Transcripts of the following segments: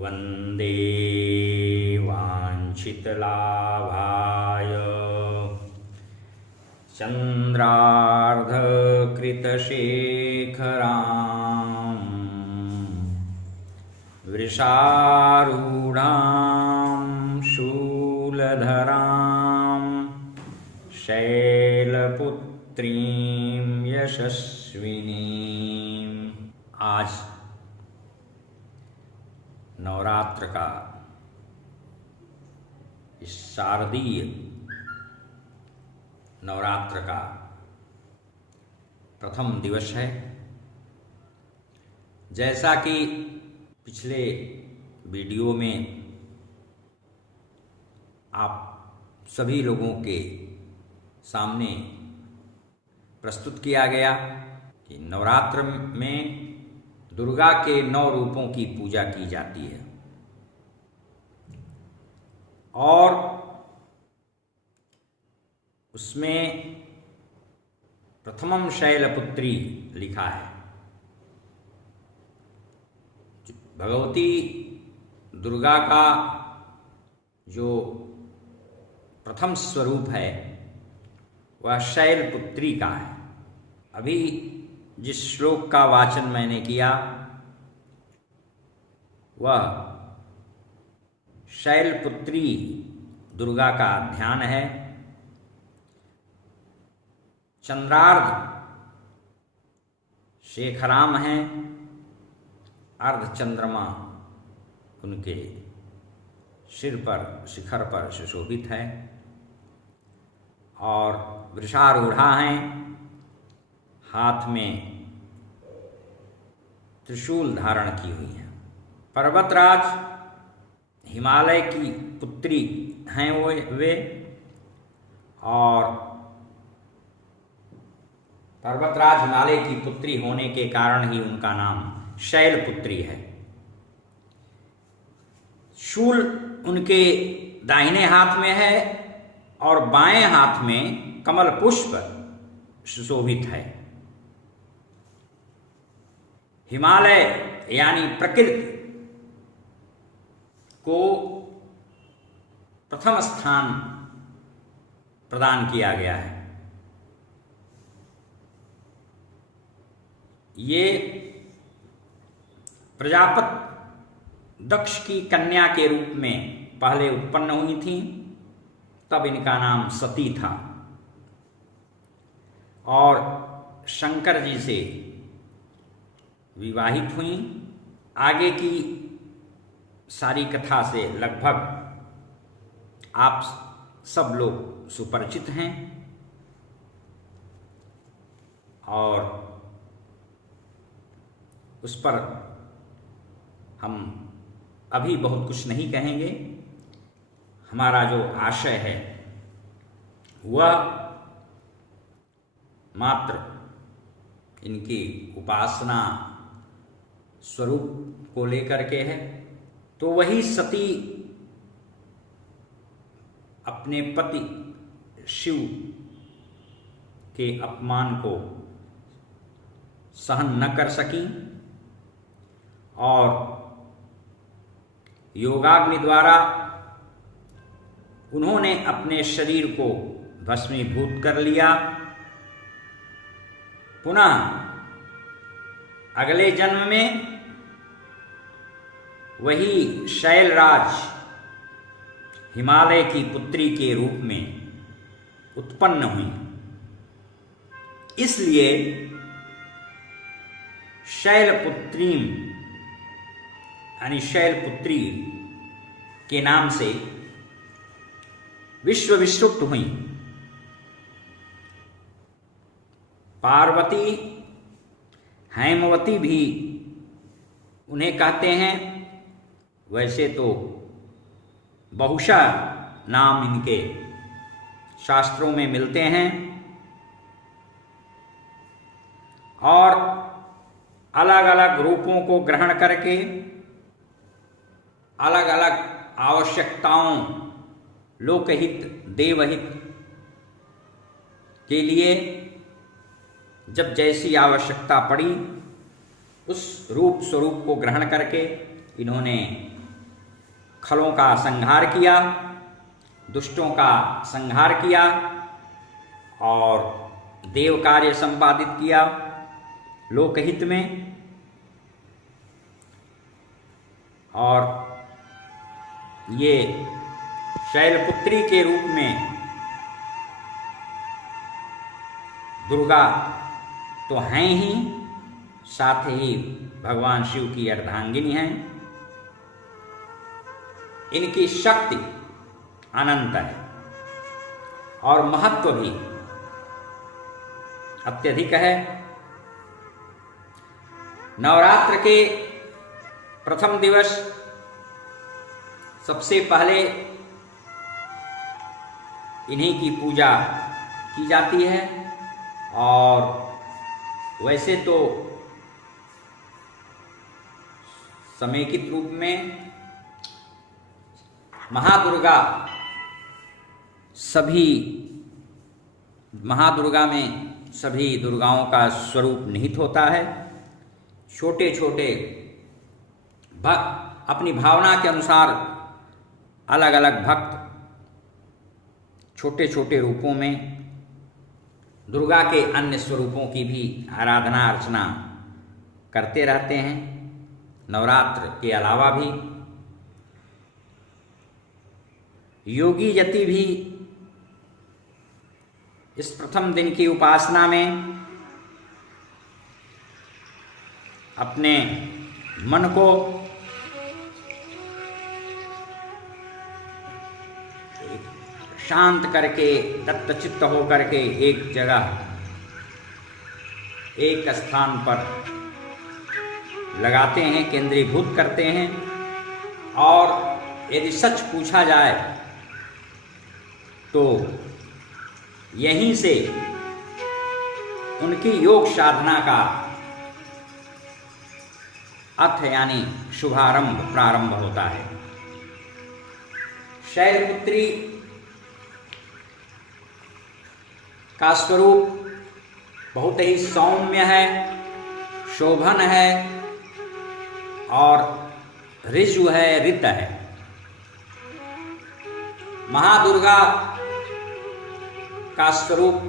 वन्दे वाञ्छितलाभाय चन्द्रार्धकृतशेखरां वृषारूढां शूलधरां शैलपुत्रीं यशस्विनीं। आज नवरात्र का इस शारदीय नवरात्र का प्रथम दिवस है। जैसा कि पिछले वीडियो में आप सभी लोगों के सामने प्रस्तुत किया गया कि नवरात्र में दुर्गा के 9 रूपों की पूजा की जाती है और उसमें प्रथमम शैलपुत्री लिखा है। भगवती दुर्गा का जो प्रथम स्वरूप है वह शैलपुत्री का है। अभी जिस श्लोक का वाचन मैंने किया वह शैलपुत्री दुर्गा का ध्यान है। चंद्रार्ध शेखराम हैं, अर्ध चंद्रमा उनके सिर पर शिखर पर सुशोभित है और वृषारूढ़ा हैं, हाथ में त्रिशूल धारण की हुई है। पर्वतराज हिमालय की पुत्री हैं वे और पर्वतराज हिमालय की पुत्री होने के कारण ही उनका नाम शैलपुत्री है। शूल उनके दाहिने हाथ में है और बाएं हाथ में कमल पुष्प सुशोभित है। हिमालय यानी प्रकृति को प्रथम स्थान प्रदान किया गया है। ये प्रजापति दक्ष की कन्या के रूप में पहले उत्पन्न हुई थी, तब इनका नाम सती था और शंकर जी से विवाहित हुई। आगे की सारी कथा से लगभग आप सब लोग सुपरिचित हैं और उस पर हम अभी बहुत कुछ नहीं कहेंगे। हमारा जो आशय है वह मात्र इनकी उपासना स्वरूप को लेकर के है। तो वही सती अपने पति शिव के अपमान को सहन न कर सकी और योगाग्नि द्वारा उन्होंने अपने शरीर को भस्मीभूत कर लिया। पुनः अगले जन्म में वही शैलराज हिमालय की पुत्री के रूप में उत्पन्न हुई। इसलिए शैलपुत्री यानी शैलपुत्री के नाम से विश्व विश्रुत हुई। पार्वती हेमवती भी उन्हें कहते हैं। वैसे तो बहुशः नाम इनके शास्त्रों में मिलते हैं और अलग अलग रूपों को ग्रहण करके अलग अलग आवश्यकताओं, लोकहित देवहित के लिए जब जैसी आवश्यकता पड़ी उस रूप स्वरूप को ग्रहण करके इन्होंने खलों का संहार किया, दुष्टों का संहार किया और देव कार्य संपादित किया लोकहित में। और ये शैलपुत्री के रूप में दुर्गा तो हैं ही, साथ ही भगवान शिव की अर्धांगिनी हैं। इनकी शक्ति अनंत है और महत्व भी अत्यधिक है। नवरात्र के प्रथम दिवस सबसे पहले इन्हीं की पूजा की जाती है और वैसे तो समेकित रूप में महादुर्गा में सभी दुर्गाओं का स्वरूप निहित होता है। छोटे छोटे भक्त अपनी भावना के अनुसार अलग अलग भक्त छोटे छोटे रूपों में दुर्गा के अन्य स्वरूपों की भी आराधना अर्चना करते रहते हैं। नवरात्र के अलावा भी योगी यति भी इस प्रथम दिन की उपासना में अपने मन को शांत करके, दत्तचित्त होकर के एक जगह, एक स्थान पर लगाते हैं, केंद्रीभूत करते हैं। और यदि सच पूछा जाए तो यहीं से उनकी योग साधना का अर्थ यानी शुभारंभ प्रारंभ होता है। शैलपुत्री का स्वरूप बहुत ही सौम्य है, शोभन है और ऋजु है, ऋत है। महादुर्गा का स्वरूप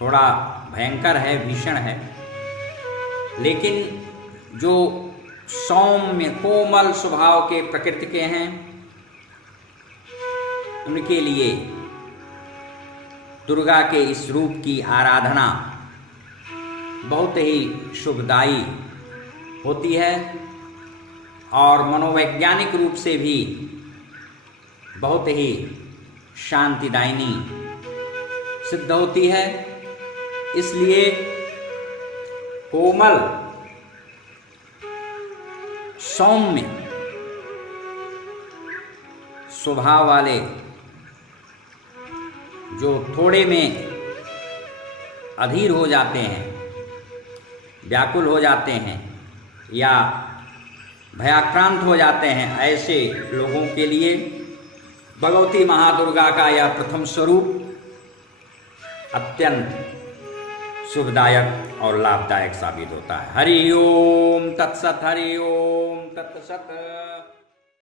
थोड़ा भयंकर है, भीषण है, लेकिन जो सौम्य कोमल स्वभाव के प्रकृति के हैं उनके लिए दुर्गा के इस रूप की आराधना बहुत ही शुभदायी होती है और मनोवैज्ञानिक रूप से भी बहुत ही शांतिदायिनी सिद्ध होती है। इसलिए कोमल सौम्य स्वभाव वाले जो थोड़े में अधीर हो जाते हैं, व्याकुल हो जाते हैं या भयाक्रांत हो जाते हैं, ऐसे लोगों के लिए भगवती महादुर्गा का यह प्रथम स्वरूप अत्यंत शुभदायक और लाभदायक साबित होता है। हरि ओम तत्सत, हरि ओम तत्सत।